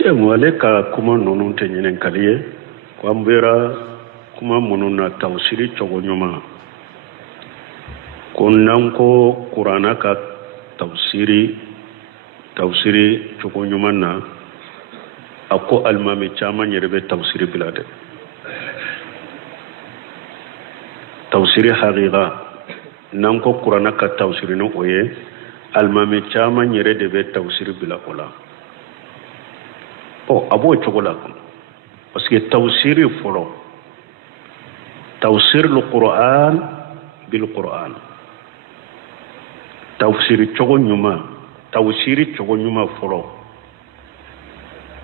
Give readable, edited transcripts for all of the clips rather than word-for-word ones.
ke wale ka kuma nunu te nyinen kaliye ko ambera kuma mununa tawsiri chogo nyuma kunnan ko qur'ana ka tawsiri chogo nyuma na ako almami chama nyerebe tawsiri bilade tawsiri haqiqa nan ko qur'ana ka tawsiri no oye almami chama nyere debe tawsiri bila ola o abo chogola parce que tawsiri folo tawsir le Qur'an bil Qur'an tawsiri chogo nyuma folo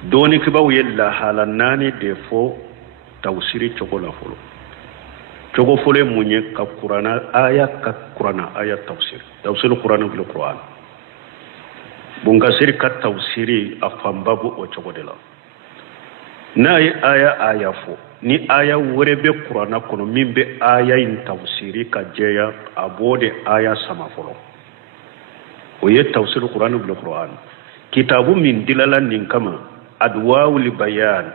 doni kibaw yella halanani defo tawsiri chogo la folo chogo fole munye ka Qur'ana aya tawsir Qur'an bil Qur'an bunga siri ka tawsiri afambabu o chogo de la na aya fo ni aya werebe Qur'ana kono mimbe aya in tawsiri ka jeya abode aya sama folo o ye tawsir Qur'an bil Qur'an kitabu min dilala nin kama adwaul bayan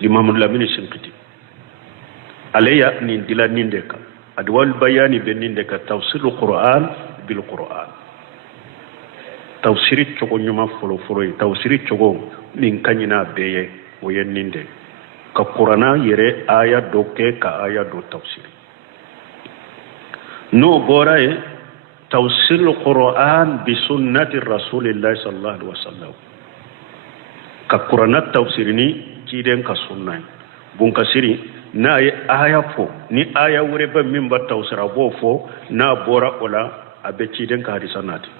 limam al-lamin shinkiti alaya nin dilala nin deka adwaul bayan be nin deka tawsir Qur'an bil Qur'an tawsiri chogo nyuma folo tawsiri chogo min kanyina beye o yenninde ka Qur'ana yere aya doke ka aya do tafsir no boraye tawsir Qur'an bi sunnati rasulillah sallallahu alaihi wasallam ka Qur'ana tafsir ni kiden ka sunna bun kasiri na aya fo ni aya wure ba min ba tawsira bo fo na bora ola abe kiden ka hadisanati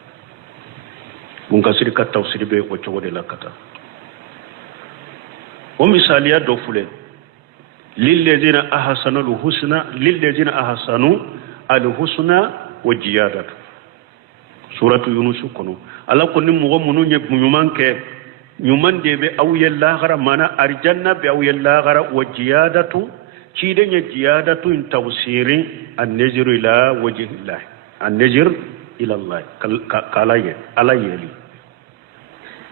bun kasiri ka tawsir be ko chogo de lakata ومثاليات دوفله للذين أحسنوا الحسنى وزيادة سورة يونس كنو الله كن مغمنو نيمان كي نيمان ديبه أو يلاغر مانا أرجانا بأو يلاغر وزيادة كيدن زيادة إن توسيري النجر إلى وجه الله النجر إلى الله كالا يلي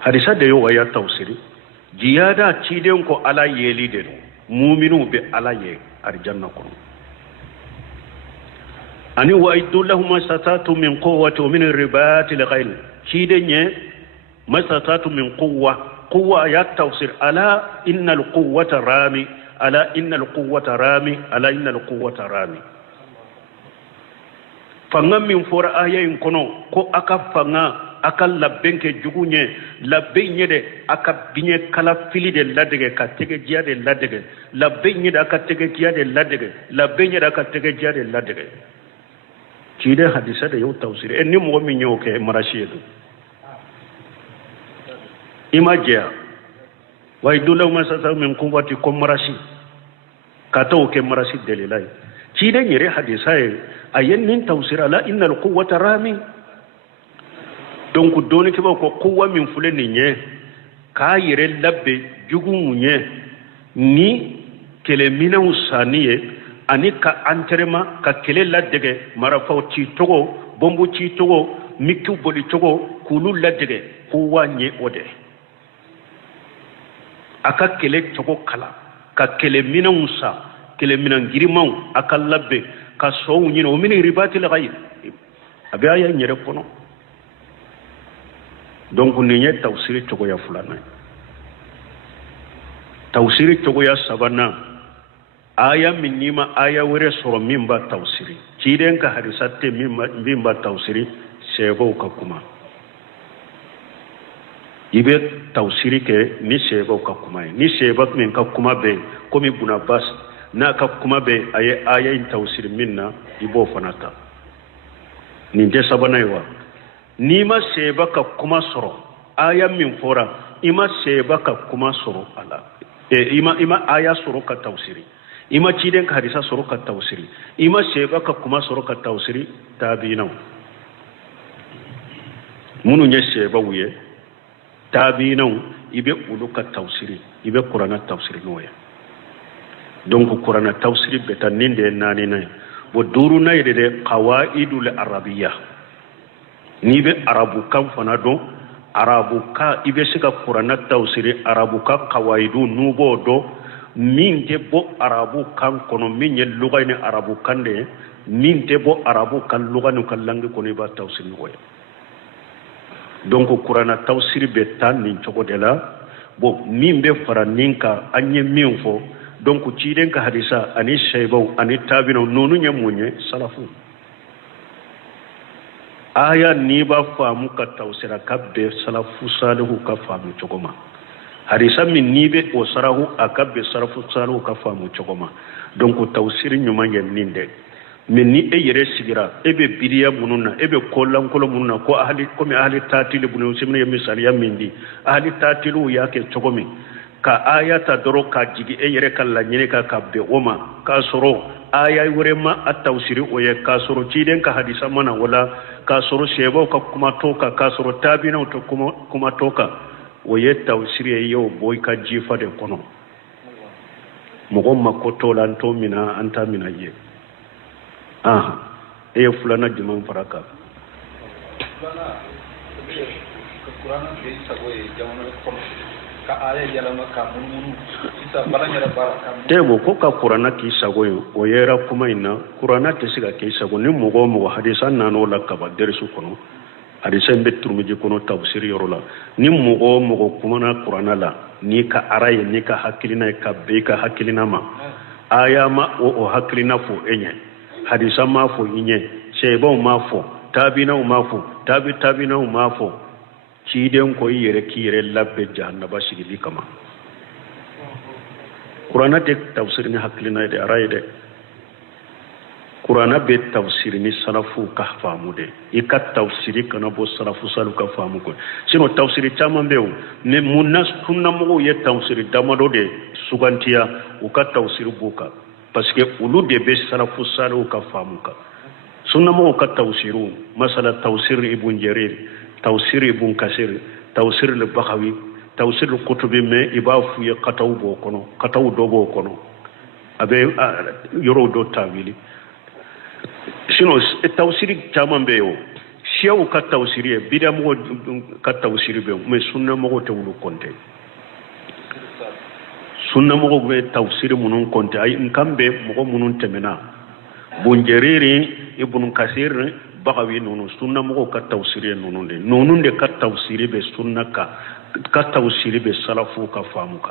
حديثة ديو غاية توسيري jiyada ciden ko ala yeli de mu'minu be ala ye arjanna ko ani wa aidu lahum masatatu min quwwati wa min ribati al-khayl ciden ye masatatu min quwwa ya tawsir ala innal quwwata rami fanga min fora ayayin kono ko aka fanga aka labbenke jugunye labbenye de aka binye kala fili de ladege ka tege jiya de ladege labbenye de aka tege jiya de ladege labbenye de aka tege jiya de ladege kide hadisa de yo tawsir en ni mo min yo ke marashidu imajiya wa idula ma sa min kuwati ko marashi ka to ke marashi delilai kide nyere hadisa ayen nin tawsir ala innal quwwata rami donc doni ke ko kuwa min fule ni nye ka yire labbe jugu nye ni kele mina usaniye ani ka antrema ka kele ladege marafa ci togo bombu ci togo mikku boli togo kulu ladege kuwa nye ode aka kele togo kala ka kele mina usa kele mina ngirimaw aka labbe ka so nyino min ribati la ghayr abaya nyere kono donc ni nye tawsiri chogo ya fulana tawsiri chogo ya sabana aya minima aya wure soro mimba tawsiri kiden ka hadisate mimba tawsiri sebo ka kuma ibe tawsiri ke ni sebo ka kuma ni sebo min ka kuma be komi buna bas na ka kuma be aya in tawsiri minna ibo fanata ni de sabana yiwa ni ma seba ka kuma soro aya min fora ima seba ka kuma soro ala ima aya soro ka tawsiri ima ciden ka hadisa soro ka tawsiri ima seba ka kuma soro ka tawsiri tabinaw munu nye seba wuye tabinaw ibe ulu ka tawsiri ibe qur'ana tawsiri noya donc qur'ana tawsiri betaninde nani nay bo duru nay de qawaidul arabiyya ni be arabu kan fana don arabu ka ibe sika qur'ana tawsiri arabu ka qawaidu nubo do min te bo arabu kan kono min ye lugayni arabu kande min te bo arabu kan luganu kan langi kono ba tawsir ngoy donc qur'ana tawsir be tan nin chogo de la bo min be fara ninka anye min fo donc ci den ka hadisa ani shaybaw ani tabino nonu nyamunye salafu aya ni ba famu ka tawsira kabbe salafu salihu ka famu chogoma hadisa min ni be o sarahu akabbe salafu salihu ka famu chogoma donc tawsir nyuma yen ninde min ni e yere sigira e be bidiya mununa e be kollan kolo mununa ko ahli ko mi ahli tatili bunu simne misal ya mindi ahli tatilu yake chogomi ka ayata doro ka jigi e yere kala nyine ka kabbe oma ka soro aya wure ma at-tawsiri o ye ka soro ciden ka hadisa mana wala ka soro shebo ka kuma toka ka soro tabina to kuma toka o ye tawsiri yo boy ka jifa de kono mo ma ko tolanto mina anta mina ye e fulana juman faraka Qur'an be sago e jamono ka aya yalama ka mun isa balanya baraka debo ko ka Qur'ana ki sago o yera kuma ina Qur'ana te siga ke sago ni mo hadisan nano la ka ba dersu kono hadisan be turmiji kono tafsir yorola ni mo kuma na Qur'ana la ni ka araye ni ka hakilina ka be ka hakilina ma aya ma o hakilina fo enye hadisa ma fo inye shebon ma fo tabina ma fo tabina ma fo ci den ko yere kire labbe jahannaba shigili kama qur'ana de tafsir ni haklina de araide qur'ana be tafsir ni salafu ka famude ikat tafsiri kana bo salafu salu ka famu ko sino tafsiri chama bew ne munas kunna mo ye tafsiri damado de sugantiya u ka tafsir buka parce que ulu de be salafu salu ka famu ka sunna mo ka tafsiru masala tafsir ibn jarir tawsir ibn kasir tawsir al-bakhawi tawsir al-kutubi me ibafu ya qataw bo kono qataw do bo kono abe yoro do tawili sino tawsir tamambe yo shew ka tawsir bidam mo ka tawsir be me sunna mo to wulu konte sunna mo be tawsir munun konte ay kambe mo munun temena bunjeriri ibn kasir bagawi nunu sunna mo ka tawsiri nunu de ka tawsiri be sunna ka tawsiri be salafu ka famuka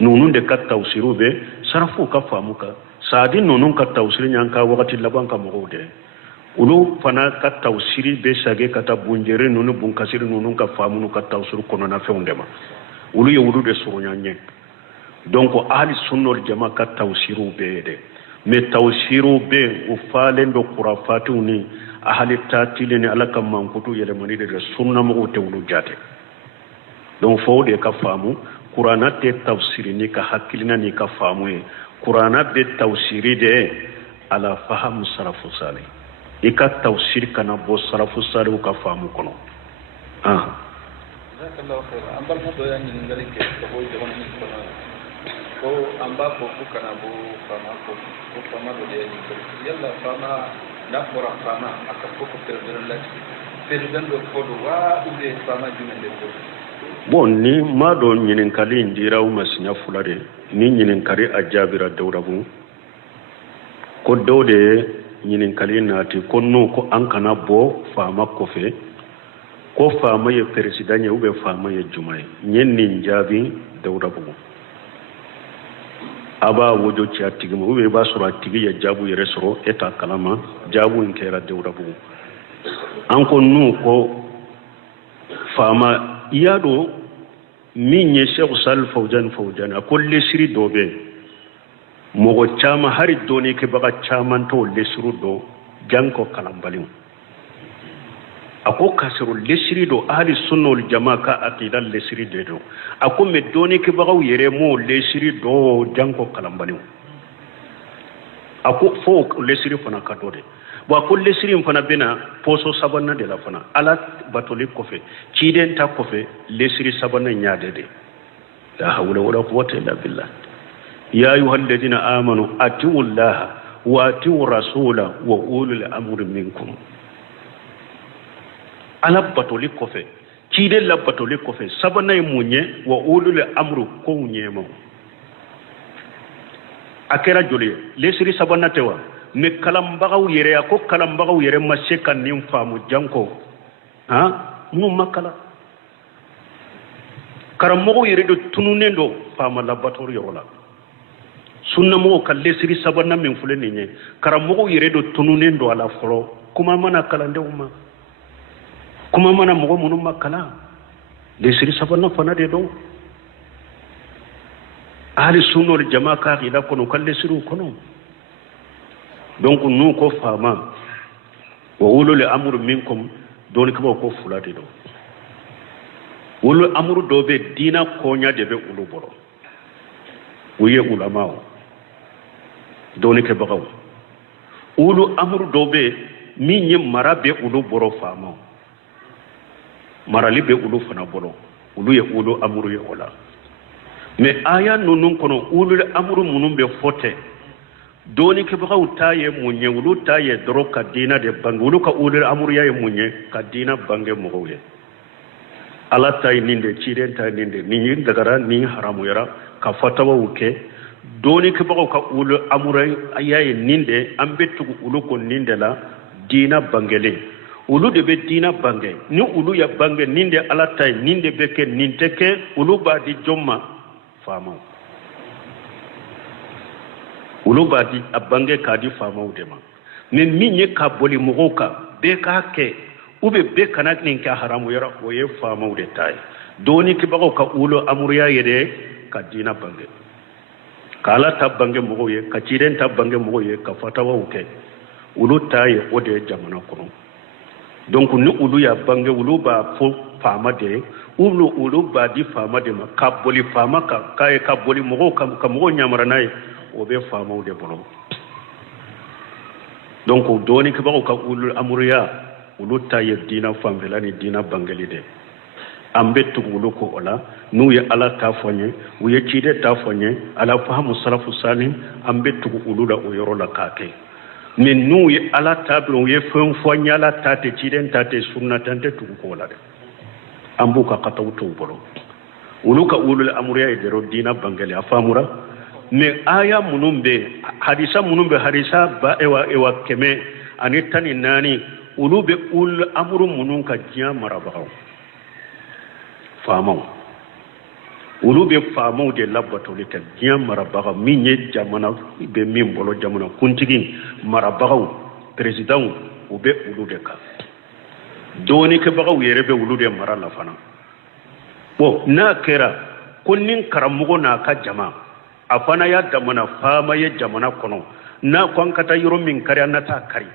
nunu de ka tawsiru be salafu ka famuka sadi nunu ka tawsiri nyanka wakati laban ka mo de ulu fana ka tawsiri be sage ka tabunjere nunu bun kasiri nunu ka famunu ka tawsiru kono na feundema ulu ye ulu de suru nyanye donc ahli sunna wal jamaa ka tawsiru be de me tawsiru be u falendo qurafatu ni ahli tatili ni alaka mankutu yele mani de sunna mo tewlu jate donc fo de ka famu qur'ana te tafsiri ni ka hakilina ni ka famu e qur'ana be tawsiri de ala faham sarafu salih ika tawsir kana bo sarafu salih ka famu kono jazakallahu khair ambal mo do yani ngali ke ko de woni ko amba ko kana bo fama ko fama do de yalla fama na fora fama aka ko perdere la perdere ko do wa ube fama jumende ko bon ni ma do nyinin kali ndira u masinya fulare ni nyinin kari ajabira dawrabu ko dawde nyinin kali nati ko no ko an kana bo fama ko fe ko fama ye president ye ube fama ye jumay nyenni jabi dawrabu aba wojo ci atigi mo be ba sura atigi ya jabu yere soro eta kalama jabu in kera dewrabu an ko nu ko fama iyado min ye Sheikh Sal Fawjan akol lesiri dobe mogo chama hari doni ke baga chaman to lesru do janko kalambalin ako kasiro lesiri do ahli sunna wal jamaa ka aqida lesiri de do ako me doni ke baga yere mo lesiri do janko kalambalin ako fo lesiri fana ka do de bo ko lesiri fana bena poso sabanna de la fana ala batoli kofe ciden ta kofe lesiri sabanna nyaade de la hawla wala quwwata illa billah ya ayyuhalladhina amanu atiullaha wa atiu rasula wa ulul amri minkum ala batoli kofe cide labatole ko fe sabana munye wa ulul amru ko nyema akera joli lesiri sabana tewa me kalambagaw yere ko kalambagaw yere maseka nim famu janko ha mu makala karamogo yere do tununen do fama labator yorola sunna mo kalle siri sabana min fule ninye karamogo yere do tununen do ala folo kuma mana kalande umma kuma mana mogo munum makala le siri sabana fana de do ahli sunna wal jamaa ka ila kono kalle siru kono donc nu ko fama wa ulul amru minkum doni ko fulade do wulu amru dobe dina konya debe ulu boro uye ulamao doni ke bagaw ulu amru dobe minye marabe ulu boro fama marali be ulu fana boro ulu ye ulu amru ye wala me aya nunun kono ulu amru munun be fote doni ke bagaw taye munye ulu taye doro ka dina de bangulu ka ulu amru ye munye ka dina bange mogoye ala tay ninde ciren tay ninde ni dagara ni haramu yara ka fatawa uke doni ke bako ka ulu amurai ayaye ninde ambetu ulu ko ninde la dina bangele ulu de be dina bange ni ulu ya bange ninde ala tay ninde beke ninteke ulu ba di jomma fama ulu ba di abange ka di fama udema men minye ka boli mogoka be ka ke ube be kanak nin ka haramu yara ko ye fama de tay doni ki bago ka ulo amuriya yede ka dina bange kala tabbange mo ye ka ciren tabbange mo ye ka fatawa uke ulu tay o de jamana kono donc ni ulu ya bange ulu ba fo fama de ulu ba di fama de ma ka boli fama ka kay ka boli mo ka mo nyamara nay o be fama de bono donc doni ki bago ka ulu amuriya ulu taye dina fambela ni dina bangali de ambe tugulu ko ola nu ye ala ta fonye u ye cide ta fonye ala fahamu salafu salim ambe tugu ulu la o yoro la kake men nu ye ala ta bro ye fon fonya la ta te cide ta te sunna tante tugu ko la de ambu ka kataw to bolo ulu ka ulu amuriya e dero dina bangali afamura me aya munumbe hadisa ba ewa keme ani tani nani ulu be ul amru munun ka jiya marabagaw famaw ulu be famaw de labbato le ka jiya marabagaw minye jamana be min bolo jamana kuntigi marabagaw president u be ulu de ka doni ke bagaw yere be ulu de marala fana bo na kera kunnin karamugo na ka jama afana ya damana fama ye jamana kono na kwankata yoro min kare anata kari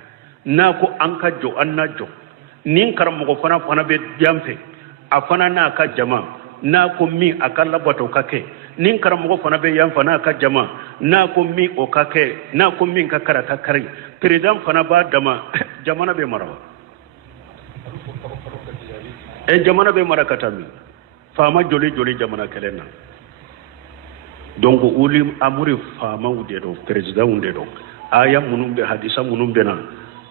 na ko an ka jo an na jo nin karamogo fana be jamfe afana na ka jama na ko mi akalla bato kake nin karamogo fana be yamfa na ka jama na ko mi o kake na ko min ka kara ka kari president fana ba dama jamana be marawa jamana be marakata mi fama joli jamana kelena donc uli amuri fama ude do president unde do aya munumbe hadisa munumbe na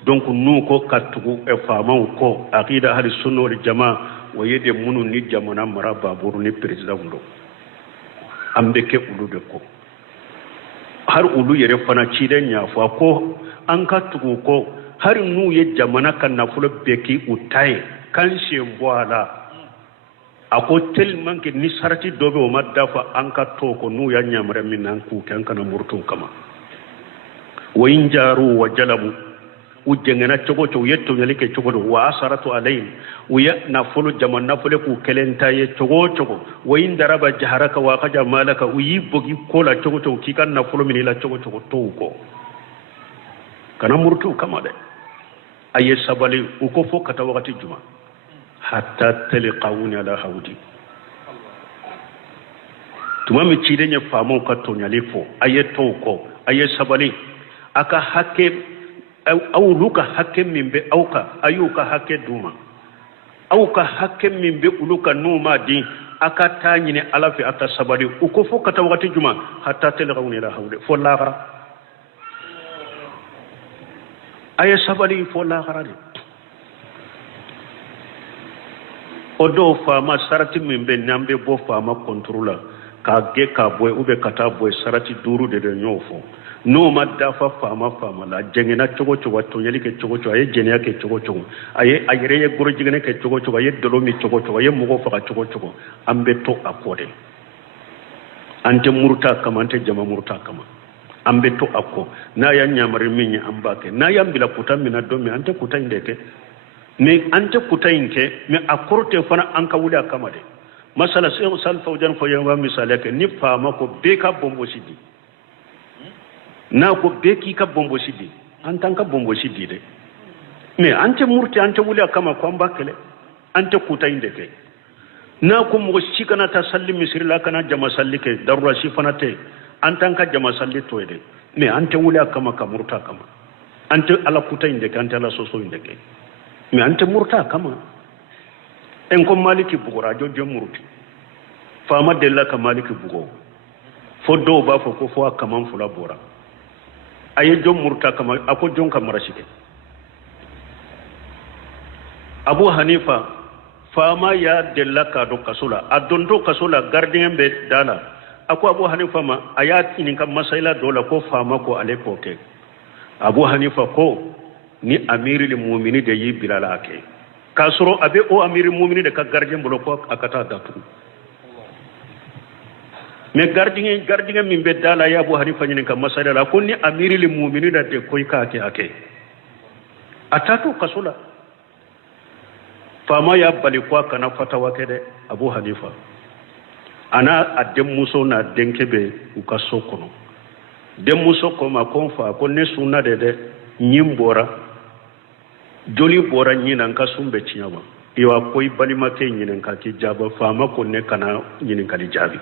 donc nu ko katugu e famaw ko aqida ahli sunna wal jamaa wa yede munu ni jamana maraba buru ni president ndo ambe ke ulu de ko har ulu yere fana ciden nya fa ko an katugu ko har nu ye jamana kan na fulo beki utai kan she boala ako telman ke ni sarati dobe o madda fa an ka to ko nu ya nyamre min nan ku kan kana murtu kama wa injaru wa jalabu ujengena chogo chogo yetto nyalike chogo wa asaratu alayhim uya na fulu jaman na fulu ku kelenta ye chogo wa indaraba jaharaka wa qaja malaka uyi bogi kola chogo kikan na fulu minila chogo to ko kana murtu kama de aye sabali uko fo kata wakati juma hatta taliqawuni ala hawdi tuma mi chide nya famo ka to nyalifo aye to ko aye sabali aka hakke aw luka hakke mimbe awka ayuka hakke duma awka hakke mimbe uluka numa di aka tanyine alafi ata sabali uko fo kata wakati juma hatta taliqawuni ala hawdi fo laghara aye sabali fo laghara odo fama sarati min be nambe bo fama contrôle ka ge ka boy ube kata boy sarati duru de nyofo no madda fa fama la jengena chogo chogo to yeli ke chogo chogo ay jenya ke chogo chogo ay ayre ye goro jigene ke chogo chogo ay dolomi chogo chogo ay mugo fa chogo chogo ambe to akode ante murta kama ante jama murta kama ambe to akko na ya nyamari minni ambake na ya bila kutamina domi ante kutaindeke me ante kutainke me akorte fana anka wuda kama de masala sai sal fawjan ko yawa misalake ni fama ko beka bombo sidi na ko beki ka bombo sidi an tanka bombo sidi de me ante murti ante wuda kama ko ambakele ante kutaindeke na ko mo shikana ta salli misri la kana jama sallike darura shi fana te an tanka jama salli to de me ante wuda kama ka murta kama ante ala kutaindeke ante ala soso indeke me ante murta kama en ko maliki bugora jojo murti fama della ka maliki bugo fo do ba fo ko fo kama fula bora aye jom murta kama ako jonka marashike Abu Hanifa fama ya della ka do kasula adondo kasula gardien be dala ako Abu Hanifa ma ayat inin kam masaila dola ko fama ko ale kote Abu Hanifa ko ni amirul mu'minin da yi bilala ake kasoro abe o amirul mu'minin da ka gardien bolo ko akata datu me gardien min be dala ya Abu Hanifa nin kam masaila ko ni amirul mu'minin da de koy ka ake atatu kasula fama ya bali kwa kana fatawa kede Abu Hanifa ana adem muso na denkebe ukaso kono dem muso ko ma konfa ko ne sunna de nyimbora joli bora nyina ka sumbe chinyama iwa koy bali make nyina ka ki jaba fama ko ne kana nyina ka jabi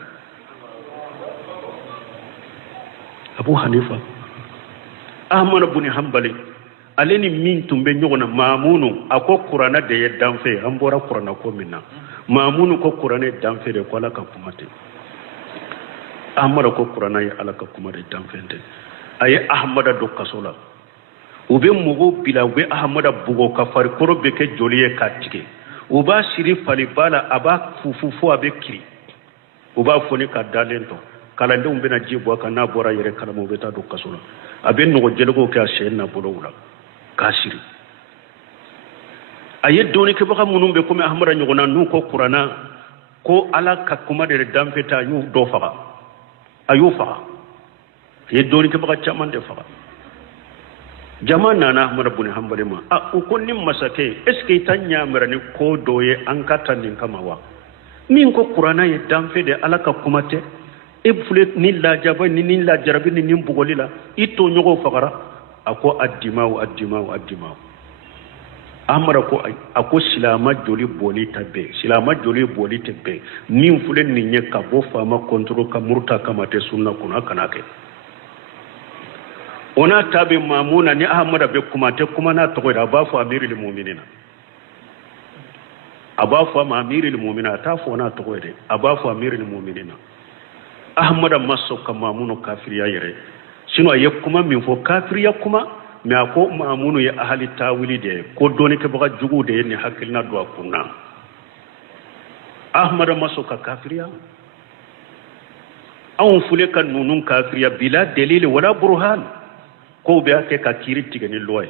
Abu Hanifa Ahmad ibn Hanbali aleni min tumbe nyogona mamunu ako qur'ana de yeddanfe ambora qur'ana ko minna mamunu ko qur'ana danfe de ko la ka kumate amara ko qur'ana ya alaka kumate danfe de ay ahmada do kasola ube mugo bila ube ahmada bugo ka far korobe ke joliye katike uba siri fali bala aba fufufu abe kiri uba foni ka dalento kala ndum bena jibo ka na bora yere kala mo beta do kasola abe no jelgo ka shenna bolowula kasiri aye doni ke baka munumbe ko me ahmara nyogona nu ko qur'ana ko ala ka kuma de damfeta yu do faga ayu faga ye doni ke baka chaman de faga jamana na ahmara bun hanbali ma a ko nim masake eske tanya marani ko doye an katanin kamawa min ko qur'ana ye damfe de ala ka kuma te e fulet ni la jaba ni la jarabi ni bugolila ito nyogo fagara ako addimau amara ko ako silama joli boli tabbe min fulen ni nye ka bo fama kontrol ka murta kama te sunna kuna kanake ona tabe mamuna ni ahmada be kuma te kuma na to da bafu amirul mu'minina abafu amirul mu'minina ta fo na to de abafu amirul mu'minina ahmada maso ka mamuno kafiriya yere sino ye kuma min fo kafiriya kuma me ko mamunu ya ahli tawili de ko doni ke baka jugu de ni hakilna do kunna ahmada maso ka kafiriya awon fule kan nunun kafiriya bila dalil wala burhan ko be ake ka kiriti gani loy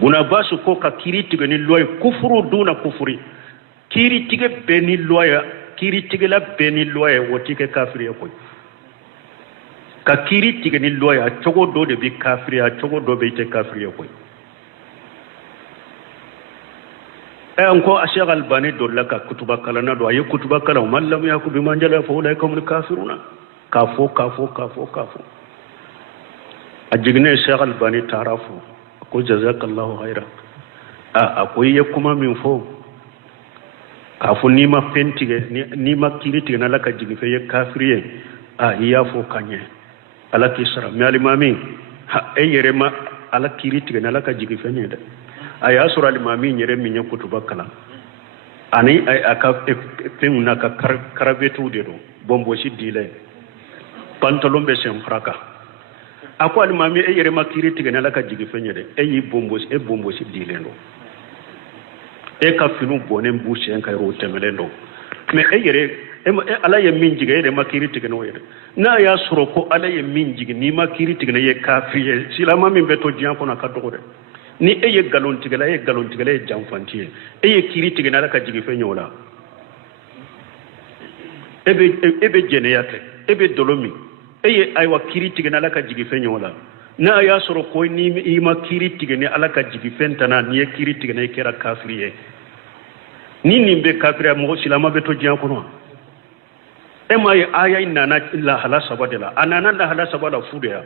buna basu ko ka kiriti gani loy kufuru duna kufuri kiriti ge beni loy kiriti ge la beni loy wotike kafiriya ko ka kiriti gani loy a chogo do de bi kafiriya chogo do be te kafiriya ko ko ashaq albani do laka kutuba kala na do ay kutuba kala man lam yakub bima jala fa ulaikum kafiruna kafo ajigne Sheikh Albani tarafu ko jazakallahu khairan akwai ya kuma min fo kafu ni ma pentige ni ma kiriti na laka jigife ya kafiriye iya fo kanye ala kisra mi alimami yere ma ala kiriti na laka jigife ne da aya sura alimami yere min yakutu bakala ani aka na ka karabetu de do bombo shi dile pantalon be sem fraka ako alimami yere makiri tigana la ka jigi fenyede yi bombo si dilendo e ka finu bonen busi en kay ro temelendo mais e yere ala ye min jige de makiri tigno yere na ya soro ko ala ye min jige ni makiri tigna ye kafiri silama min beto jian ko na ka dogo de ni e ye galon tigala ye janfanti e ye kiri tigna la ka jige fe nyola ebe jene yake ebe dolomi e ye aywa kiri tigna la ka jige fe nyola na ya soro ko ni ima kiri tigene ala ka jigi fentana ni ye kiri tigene kera kafiri ni nimbe kafiri mo silama beto jian ko no e ma ye aya inna illa hala sabadela anana la hala sabala fudeya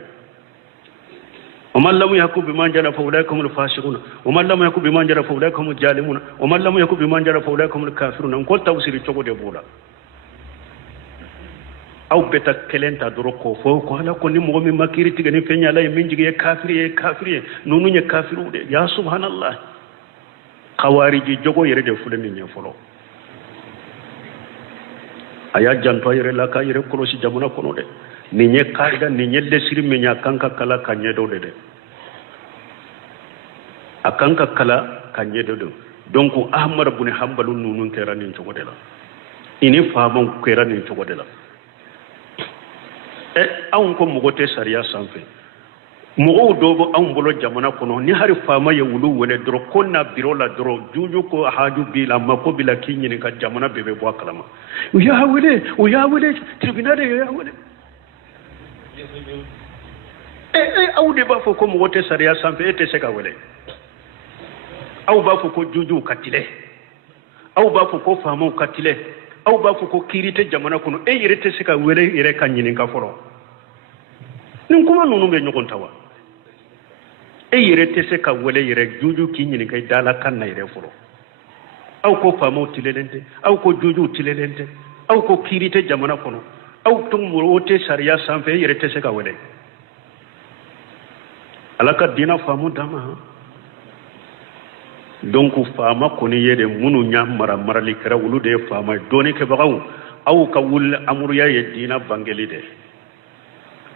ومن لم يحكم بما انزل فاولئك هم الفاسقون ومن لم يحكم بما انزل فاولئك هم الظالمون ومن لم يحكم بما انزل فاولئك هم الكافرون ان قلت توسير تشوغو دي بولا aw beta kelenta doro ko fo ko ala ko ni mo mi makiri tigani fenya lay min jige kafiri nonu nya kafiru de ya subhanallah khawariji jogo yere de fule ni nyefolo aya janto yere la ka yere ko si jamuna kono de ni nye kaida ni nye lesiri me nya kanka kala kanye do de akanka kala kanye do donc ahmad ibn hanbal nunu kera ni jogo de la ini faamon kera ni jogo de la awon ko mogote sariya sanfɛ mogo dobo awon bolo jamana kono ni hari fama ye wulu wele doro konna biro la doro juju ko haju bila mako bila kinyini ka jamana bebe bo kalama o ya wele tribunal ya wele aw de ba fo ko mogote sariya sanfɛ ete se ka wele aw ba fo ko juju katile aw ba fo ko fama katile aw ba fo ko kirite jamana kono yere te se ka wele yere ka nyini ka foro nin kuma nunu be ɲɔgɔn tawa yere te se ka wele yere juju ki nyini ka dala kan na yere foro aw ko famo tilelente aw ko juju tilelente aw ko kirite jamana kono aw tumuro te sariya sanfɛ yere te se ka wele alaka dina famu dama donc fama koni yede munu nya marali kera wulu de fama doni ke bagaw aw ka wul amuru ya ye dina bangeli de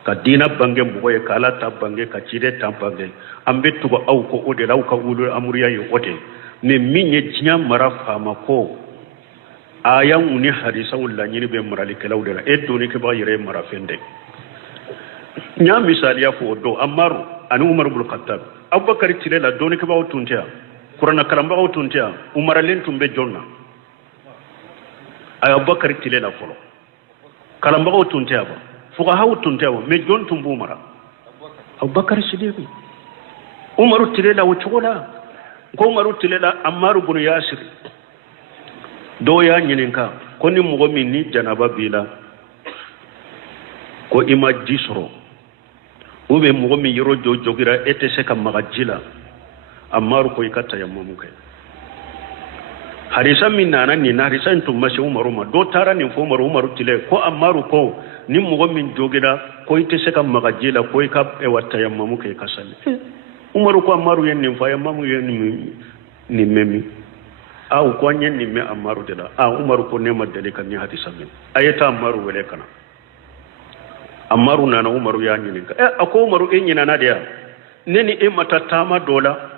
ka dina bange mboye kala ta bange ka cide ta bange ambe tugo aw ko ode law ka wul amuru ya ye ode ne minye jinya mara fama ko aya uni hadisa wala nyini be marali kera wudela doni ke ba yere mara fende nya misali ya fo do amaru anu umar ibn khattab abubakar tilela doni ke ba tuntia kurana kalamba ko tuntia umar len tumbe jonna ay abubakar tilela folo kalamba ko tuntia ba fuqa haw tuntia ba me jon tumbu umar abubakar sidiqi umar tilela wo chola ko umar tilela ammar ibn yasir do ya nyininka ko ni mugo min ni janaba bila ko ima jisro ube mugo mi yoro jogira ete se kam magajila amaru ko ikata ya mamuke harisa min nana ni na harisa tum mashi umaru ma do tara ni fo umaru tile ko amaru ko ni mugo min jogira ko ite se kam magajila ko ikap e watta ya mamuke kasale umaru ko amaru yen ni fa ya mamu yen ni memi aw ko nyen ni me amaru de la umaru ko ne madale kan ni hadisa min ayata amaru wele kana amaru nana umaru ya nyininka ako umaru nyina na dia neni mata tama dola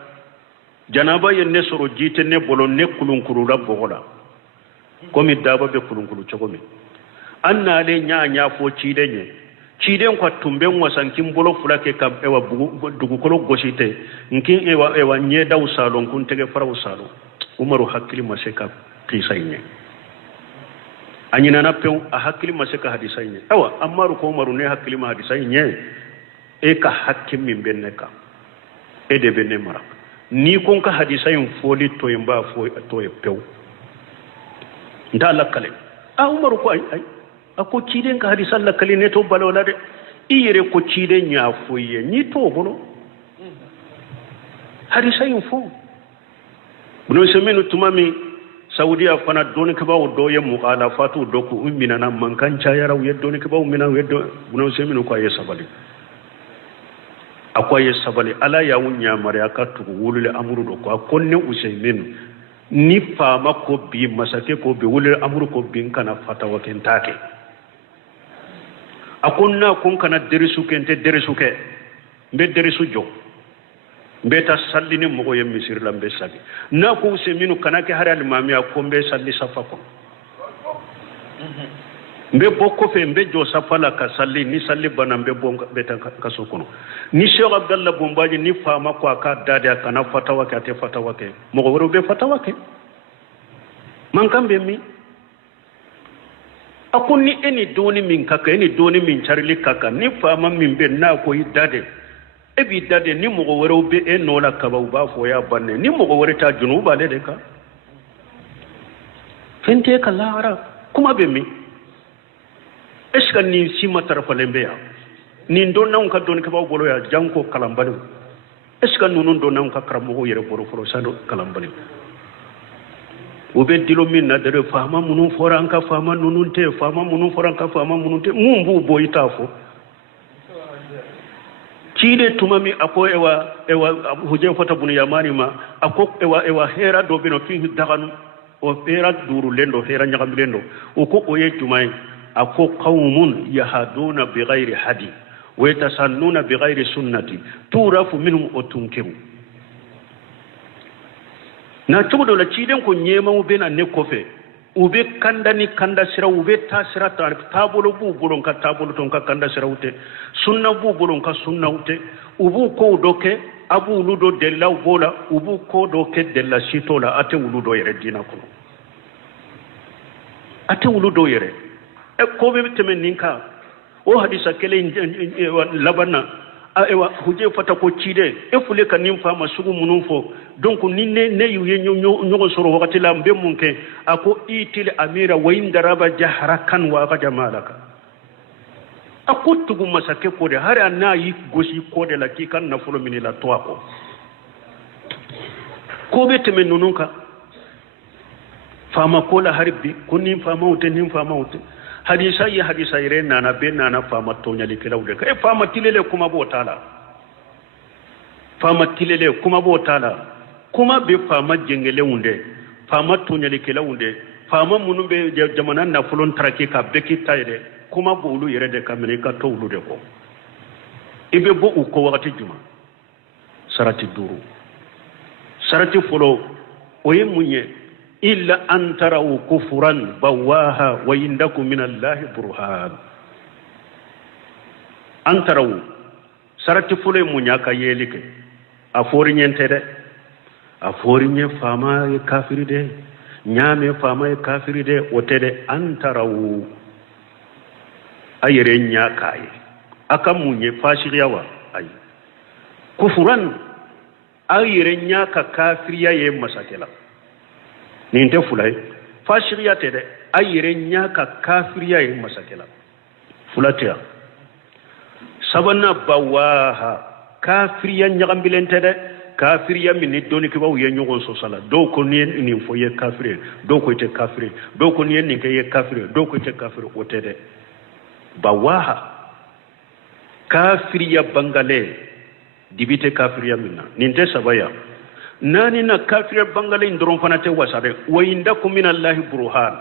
janaba yenne soro jite ne bolo ne kulunkuru la bogola komi daba be kulunkuru chogomi anna le nya fo ciden ko tumben wasankin bolo fulake ka ewa dugu kolo gosite nkin ewa nye daw salon kun tege faraw salon umaru hakili maseka kisayne anyina na pew a hakili maseka hadisayne awa amaru ko umaru ne hakili ma hadisayne ka hakkim min benneka de benne mara ni kon ka hadisayin foli to yamba fo to pew nda lakale umaru ko ay ako ciden ka hadisan lakale ne to balola de iyere ko ciden nya foye ni to bono hadisayin fo buno semenu tumami saudiya fana doni ka bawo doye mukhalafatu doku ummina nan mankan chayara wi doni ka bawo mina wi buno semenu ko ay sabali akwai sabali ala ya wunya mare aka tugu wulule amuru do ko konne usaymin ni fama ko bi masake ko bi wulule amuru ko bin kana fata waken take akonna kun kana derisu kente derisu ke be derisu jo mbeta salli ni mogo ye misir la mbe salli na ko seminu kanake hari alimamiya ko mbe salli safa ko mbe bokko fe mbe jo safa la ka salli ni salli bana mbe bonga beta kaso kono ni Cheikh Abdallah Bombaji ni fama ko aka dade kana fatawa ke ate fatawa ke mogo woro be fatawa ke man kambe mi akuni eni doni min kaka eni doni min charli kaka ni fama min be na ko dade ebi dade ni mogo woro be e nola kaba ba fo ya banne ni mogo woro ta junuba de ka fente kala ara kuma be mi eska ni sima tarfale be ya ni don nan ka don ka ba bolo ya janko kalambale eska nunun don nan ka karamo yere boro foro sado kalambale ube dilo min na dere fama munun foran ka fama nunun te fama munun foran ka fama munun te mumbu boyita fo kide tumami ako ewa huje fota bunu yamani ma ako ewa hera do bino fi daganu o hera duru lendo hera nyagam lendo o ko oye tumai ako qaumun yahaduna bighairi hadi wa yatasannuna bighairi sunnati turafu minhum otunkiru na tudo la ciden ko nyema mu bena ne kofe ube kanda ni kanda sira ube ta sira ta tabolo bu bulon ka tabolo ton ka kanda sira ute sunna bu bulon ka sunna ute ubu ko doke abu ludo della bola ubu ko doke della sitola ate uludo yere dina ko ate uludo yere e ko be temen ninka o hadisa kele labana ewa huje fata ko cide e fule kan nim fama sugu munun fo donc ni ne yu nyogo soro wakati la mbe munke ako itil amira wa indaraba jahrakan wa ga jamalaka ako tugu masake ko de hari anna yi gosi ko de la ki kan na fulo minila to ako ko be temen nununka fama ko la harbi kunni fama ute nim fama ute hadisa ire nana be nana fama tonya likela ude ka e fama tilele kuma bo tala kuma be fama jengele unde fama tonya likela unde fama munu be jamana na fulon tarake ka beki tayde kuma bo ulu yere de kamene ka to ulu de ko ibe bo uko wakati juma sarati duru sarati folo oye munye illa an tarawu kufran bawaha wa indakum min allahi burhan an tarawu sarati fule munyaka yelike afori nyente de afori nye fama e kafiri de nyame fama e kafiri de otede an tarawu ayere nyaka ye aka munye fashiriyawa ay kufran ayere nyaka kafiriya ye masakela ninte fulay fashiriya tede ayere nyaka kafiriya ye masakela fulatia sabana bawaha kafiriya nyagambilen tede kafiriya minni doni ke bawu ye nyogon so sala do ko ni fo ye kafire do ko te kafire do ko ni ke ye kafire do ko te kafire o tede bawaha kafiriya bangale dibite kafiriya minna ninte sabaya nani na kafir bangale ndron fanate wasare wa indakum min allahi burhan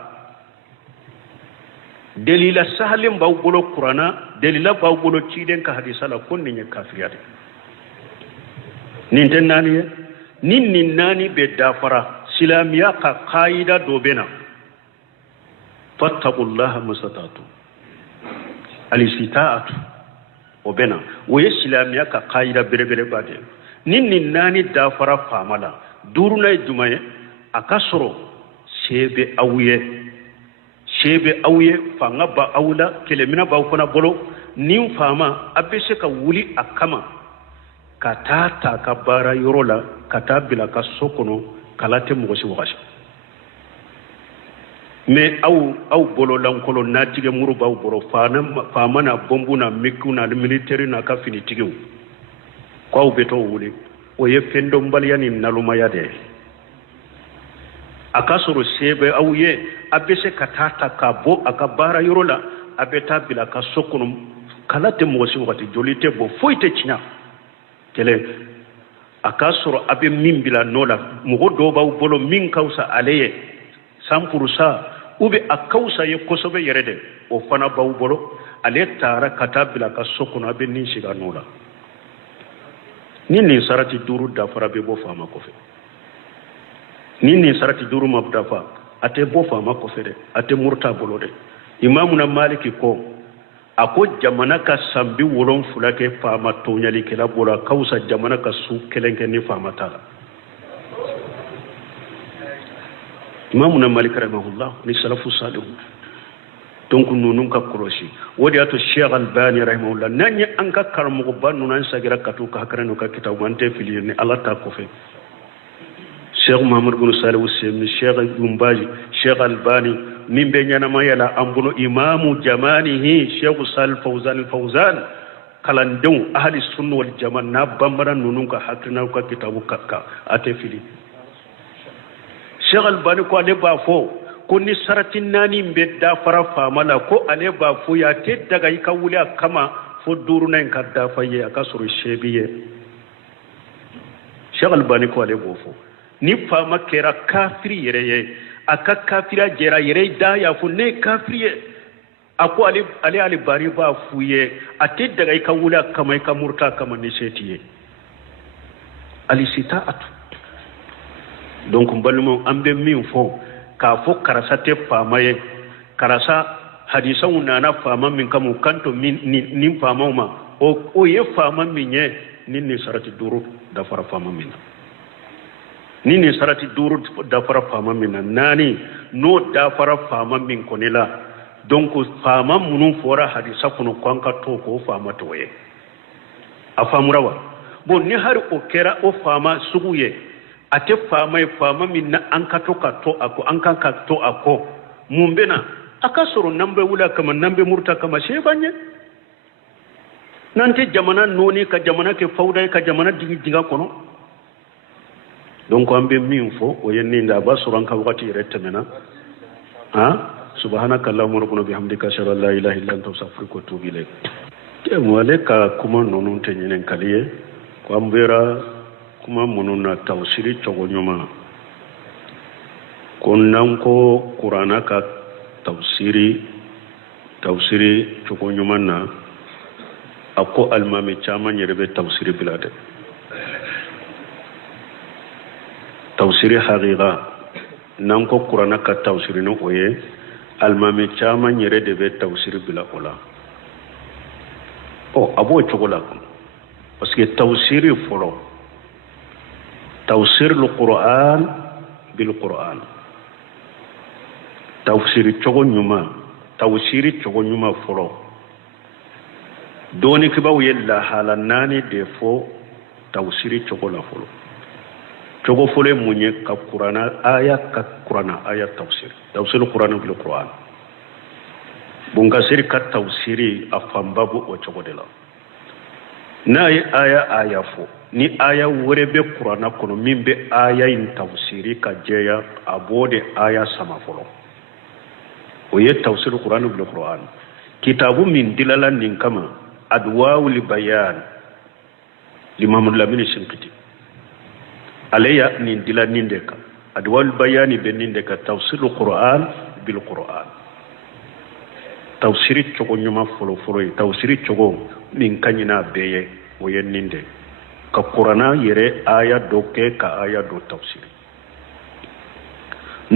dalila sahalim baw bolo qur'ana dalila baw bolo ciden ka hadisa la konni nya kafiriyade nin ten nani be dafara silamiya ka qaida do bena fattaqullaha masatatu alisitaatu o bena wo silamiya ka qaida bere bade nin nani dafara famala duruna jumaye akasoro shebe awye fanga ba awla kelemina ba kona bolo nin fama abese ka wuli akama katata ka bara yorola katabila ka sokono kalate mugosi wagashi me aw bolo lankolo natige muru ba boro fama na bombuna mikuna military na ka fini tigew ko beto wuli o ye fendo mbaliyani naluma yade akasoro sebe awye abese katata kabo akabara yorola abeta bila ka sokono kalate mosi wakati jolite bo foite chinya kele akasoro abe mimbila nola mugo doba bolo min kausa aleye sampurusa ube akausa ye kosobe yerede o fana baw bolo ale tara katabila ka sokono abe nin shiga nola ni sarati duru dafara be bo fama ko fe ni sarati duru mabdafa ate bo fama ko fe de ate murta bolo de imamuna maliki ko ako jamana ka sambi wolon fulake fama to nyali kala bola kausa jamana ka su kelenke ni fama tala imamuna maliki rahimahullah ni salafu salih donc nunun ka korosi wodi ato Cheikh Albani rahimahullah nanya anka karamo banu nan sagira katu ka hakrano ka kitabu mante fili ni Allah ta ko fe Cheikh Muhammad bin Salih Usaymi Cheikh Lumbaji Cheikh Albani min be nyana mayala ambuno imamu jamanihi Cheikh Salih Fawzan kalandon ahli sunna wal jamaa na bambara nunun ka hakrano ka kitabu kakka ate fili Cheikh Albani ko ale ba fo ko ni saratin nani mbe da fara famala ko ale ba fu ya te daga yi kawuli kama fo duru nan ka da faye aka suru shebiye Cheikh Albani ko ale bo fo ni fama kera kafiri yere aka kafira jera yere da ya fu ne kafiri ako ale bari ba fu ye ate daga yi kawuli kama ka murta kama ni setiye ali sitaatu donc mbalumo ambe min fo ka fo karasa te famaye karasa hadisa unana fama min kamu kanto min nin fama ma o ye fama minye nin sarati duru da fara fama min nin sarati duru da fara fama min nani no da fara fama min konila donc fama munun fora hadisa kuno kwanka to ko fama to ye afamurawa bon ni har o kera o fama suguye ate fama min na an ka to ako an kan ka to ako mumbena aka soro nambe wula kama nambe murta kama shebanye nanti jamana noni ka jamana ke fawda ka jamana diga kono donc ambe min fo o yenni nda basuran ka wakati retemena ha subhanaka allahumma rabbuna bihamdika shalla la ilaha illa anta astaghfiruka wa atubu ilayk ke wale ka kuma nonun tenyenen kaliye ko ambera kuma mununa tawsiri chogo nyuma konnan ko qur'ana ka tawsiri chogo nyuma na ako almami chama nyerebe tawsiri bilade tawsiri haqiqa nan ko qur'ana ka tawsiri no oye almami chama nyerebe be tawsiri bila ola o abo chogo la parce que tawsiri folo توسير القرآن بالقرآن توسير تشغل نما فلو دوني كباو يلا حالناني ديفو توسير تشغل فلو تشغل فلو مني كقرآن آية توسير القرآن بالقرآن بونغاسير كتوسير أفهم بابو وتشغل دلا ناي آية فو ni aya wore be qur'ana kono min be aya in tafsiri ka jeya abode aya sama folo o ye tafsir qur'an bil qur'an kitabu min dilalan nin kama adwaul bayan limam al-lamin shinkiti alaya nin dilan nin de ka adwaul bayan be nin de ka tafsir qur'an bil qur'an tafsiri chogo nyuma folo tafsiri chogo min kanyina beye o ye nin de ka qur'ana yere aya doke ka aya do tafsir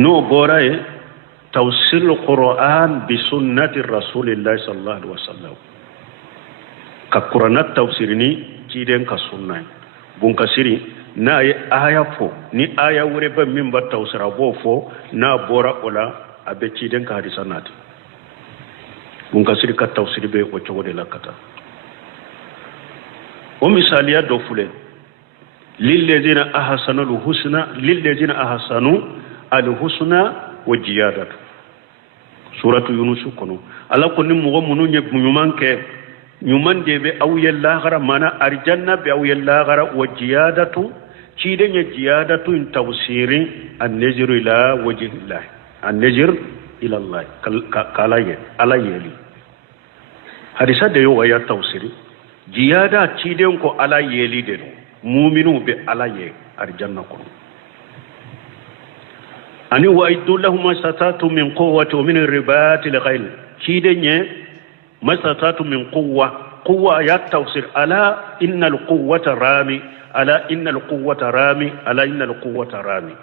no boraye tafsir al-qur'an bi sunnati rasulillah sallallahu alaihi wasallam ka qur'ana tafsirini kiden ka sunnay bun kasiri na aya fo ni aya wure ba min ba tafsira bo fo na bora ola abe kiden ka hadisanati bun kasiri ka tafsir be o chogode lakata ومثاليات دوفله للذين أحسنوا الحسنى وزيادة سورة يونس كنو الله كن مغمنو نيمان كي نيمان دي بي أو يلا غرا مانا أرجانا بي أو يلا غرا وزيادة كيدن زيادة توسير النظر إلى وجه الله النظر إلى الله كالاي على يلي حديثة ديو آيات توسيري jiyada ciden ko ala yeli de mu'minu be ala ye arjanna ko ani wa aidu lahum masatatu min quwwati wa min ribati al-khayl cidenye masatatu min quwwa ya tawsir ala innal quwwata rami ala innal quwwata rami ala innal quwwata rami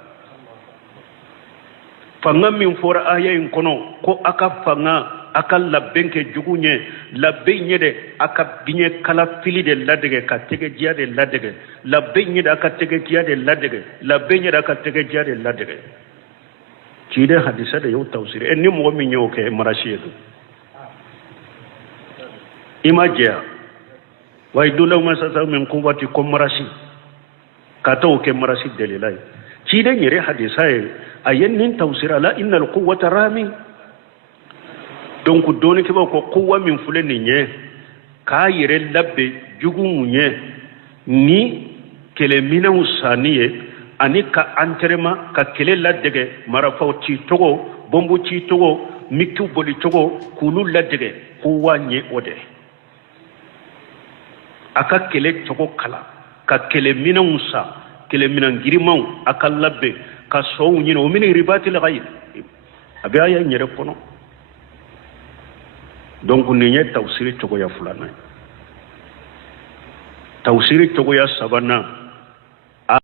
fanga min fora aya in kono ko aka fanga aka labbenke jugunye labbenye de aka binye kala fili de ladege ka tege jiya de ladege labbenye de aka tege jiya de ladege labbenye de aka tege jiya de ladege kide hadisa de yow tawsir en ni mo mi nyoke marashidu imajiya way dulaw masasa min quwwati kum marashi kataw ke marashi delilai kide nyere hadisa ayen nin tawsir ala innal quwwata rami donc doni ke ko quwwa min fulani nye ka yere labbe jugu munye ni kele mina usaniye ani ka entraînement ka kele ladege marafaw ci togo bombu ci togo mitu boli togo kulu ladege quwwa nye ode aka kele togo kala ka kele mina usa kele mina ngirimaw aka labbe ka sowu nyino o mini ribati la ghayb abi aya nyere kono donc ni nye tawsiri togo ya fulana tawsiri togo ya sabana